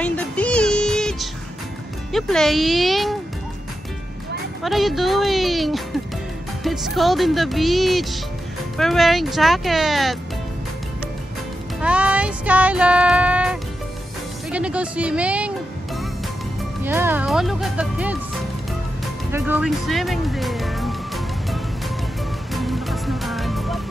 We're in the beach. You playing? What are you doing? It's cold in the beach. We're wearing jacket. Hi, Skylar. We're gonna go swimming. Yeah. Oh, look at the kids. They're going swimming there. Ang lakas ng alon.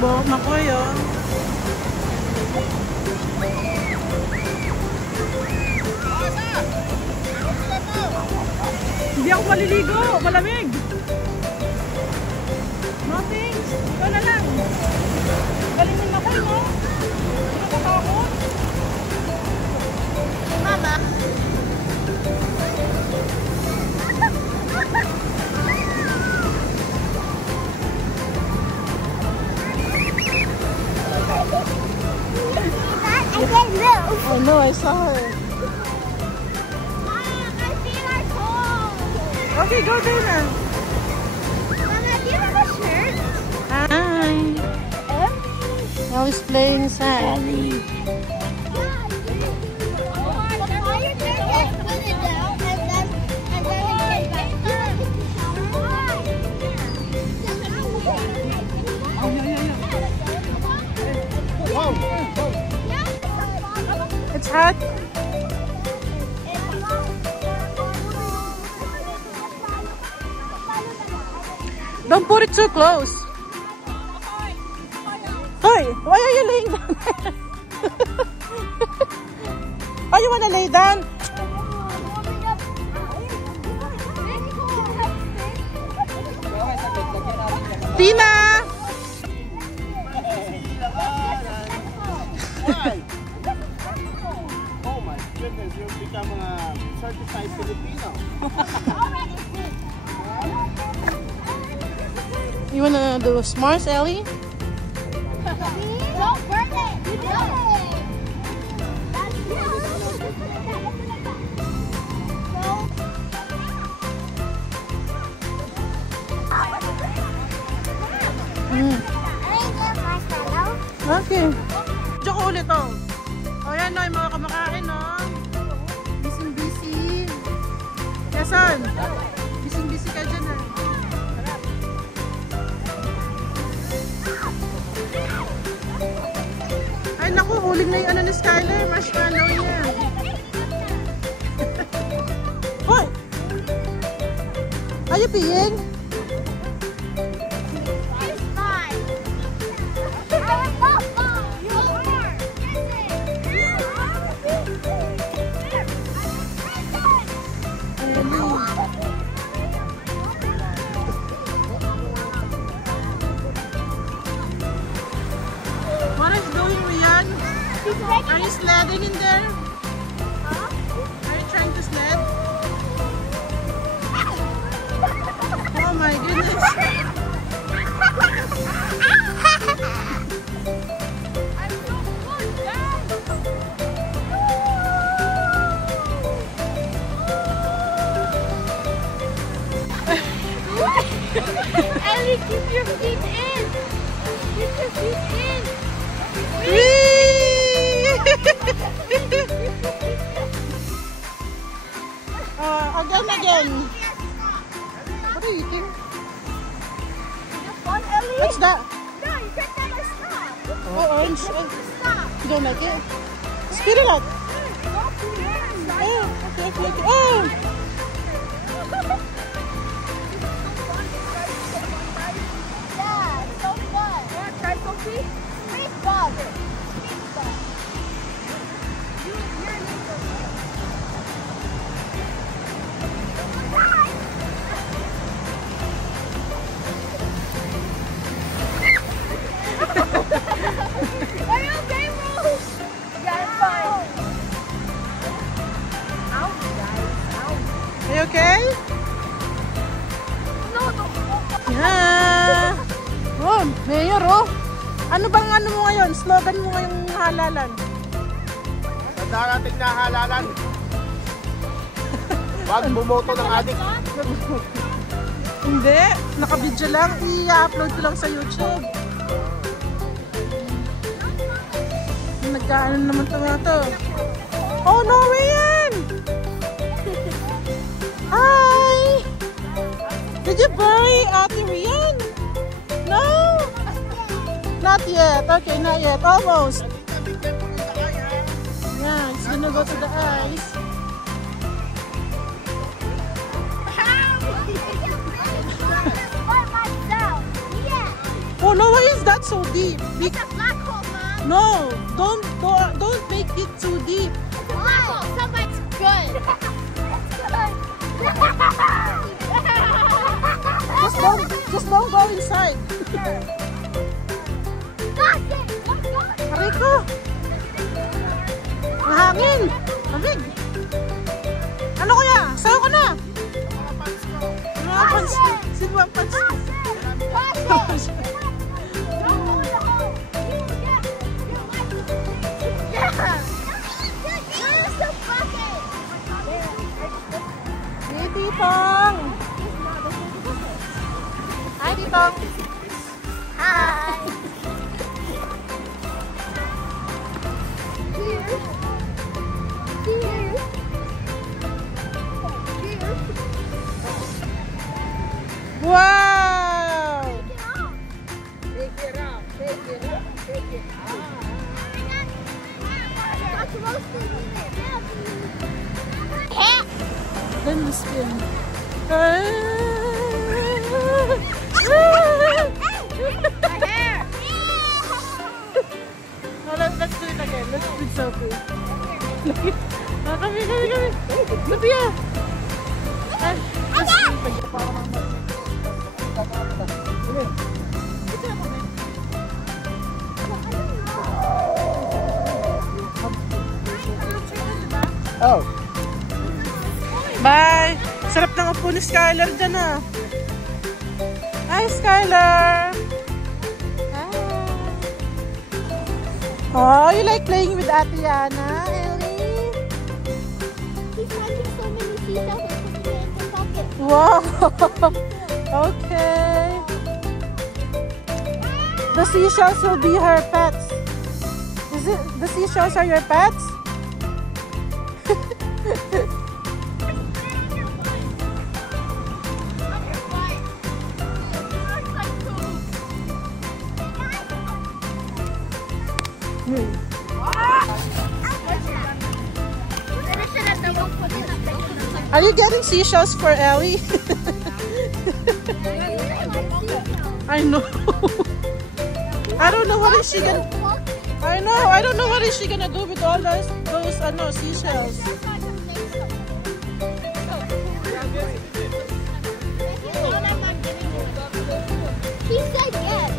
Bawak na ko yun. Hindi ako maliligo. Malamig. No thanks. Ikaw na lang. Galing ako, no? Hindi ka katakot. Mama. Oh no, I saw her. Mom, my feet are cold. Okay, go there now. Mama, do you have a shirt? Hi. Now he's playing Sally. It's hot. Don't put it too close. Hey, why are you laying down? Oh, you wanna lay down? Tina! Oh my goodness, you've become a certified Filipino. You wanna do s'mores, Ellie? Don't burn it. You did it. Okay. Diyo ko ulit, oh. O yan, no, yung mga kamakain, no. Busy-busy. Yason, busy-busy ka dyan, ha. Ay, naku, huling na yung ano ni Skylar. Marshmallow niya. Hoy! Are you peeing? What is doing, Rian? Are you sledding in there? Huh? Are you trying to sled? Oh my goodness. Ellie, keep your feet in. Keep your feet in. Again. What are you eating? Fun, Ellie? What's that? No, you can't never stop. Oh, orange. Stop. You don't like it? Spit it out. Oh, okay, okay, okay. Oh! Yeah, it's so fun. You want to try, Sophie? Big bug. Big bug. You're an angel. Are you okay, Rose? Yeah, I'm fine. Ow, guys. Ow. Are you okay? No, no. Yeah. Oh, Mayor, oh. Ano bang ano mo ngayon? Slogan mo ngayong halalan? Sa darating na halalan. Wag bumoto ng adik. Hindi. Naka-video lang. I-upload ko lang sa YouTube. Nagkaano naman ito. Oh no, Ryan! Hi! Did you bury Ate Rian? No? Not yet. Okay, not yet. Almost. Yeah, it's gonna go to the ice. Oh no, why is that so deep? It's a black hole, Mom. No, don't make it too deep. It's a black hole. Somebody's good. Just don't go inside. Aray ko. Mahangin. Lamig. Ano kuya? Sayo ka na. Mga pants. Sino ang pants? Hey, Titong. Hi, Titong. Hi. Wow! Take it off. That's roasted in it. Then the spin. My hair. No, let's do it again. Let's do Sophie. Come. Sophia! Oh. Bye! Sarap ng upo ni Skylar dyan ah. Hi, Skylar! Hi! Oh, you like playing with Ate Yana, Ellie? He's catching so many seashells and putting it in the bucket. Wow! Okay. The seashells will be her pets. Is it? The seashells are your pets? Are you getting seashells for Ellie? I know. I don't know what is she gonna. I know. I don't know what is she gonna do with all those seashells. He said yes.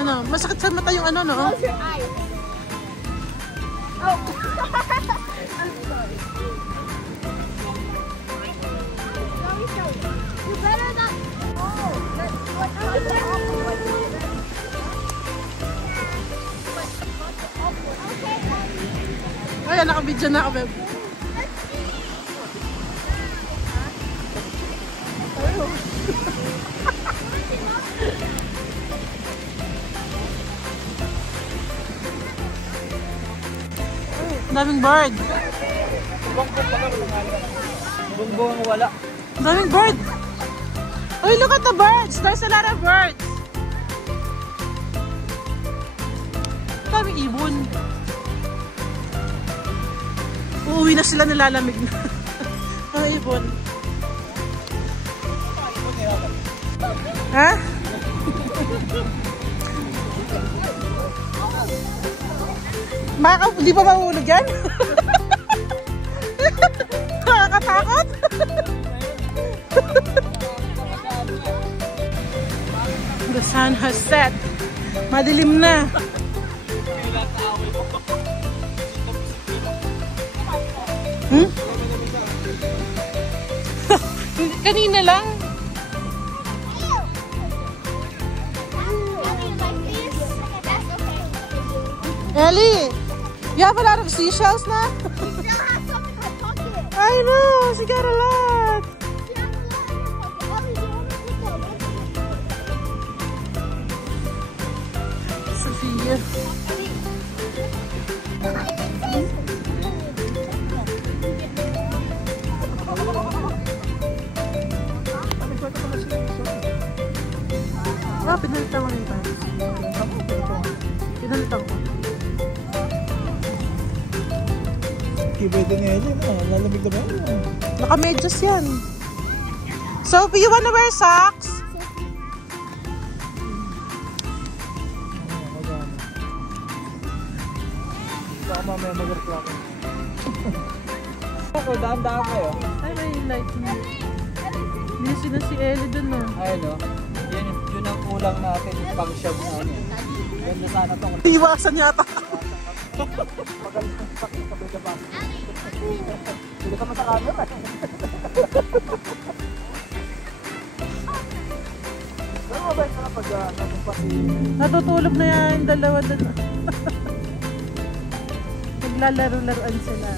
Ano, masakit sa mata yung ano, no? Close your eyes. Oh. I'm sorry. You better not. Oh, Ay, nakabidyo na ako, babe. Daming bird. Bungbong wala. Daming bird. Oh, look at the birds. There's a lot of birds. Daming ibon. Uuwi na sila, nalalamig na. Mga ibon. Ha? Di pa mahulog yan? Nakakatakot? The sun has set. Madilim na. Hmm? Kanina lang. Ellie, you have a lot of seashells now? She still has some in her pocket. I know, she got a lot. She has a lot in her pocket. Ellie, do you want to put the rest of Sophia. Ah, pinalitan mo nito. Pinalitan ko. Pwede nga yun. Lalamig na ba? Naka-medyas yan. Sophie, you wanna wear socks? Baka mamaya mag-reklamo. Okay, daan-daan kayo. Ay, may light na. Busy na si Ellie dun na. Ayun o. Yun ang kulang natin. Yung pang-shop na ano. Ganda sana itong Iwasan yata. magaling ng sakit sa beda ba? Hindi ka sa camera. Pero mabait ka na pag nakumpati. Natutulog na yan yung dalawa dun. Naglalaro-laruan sila.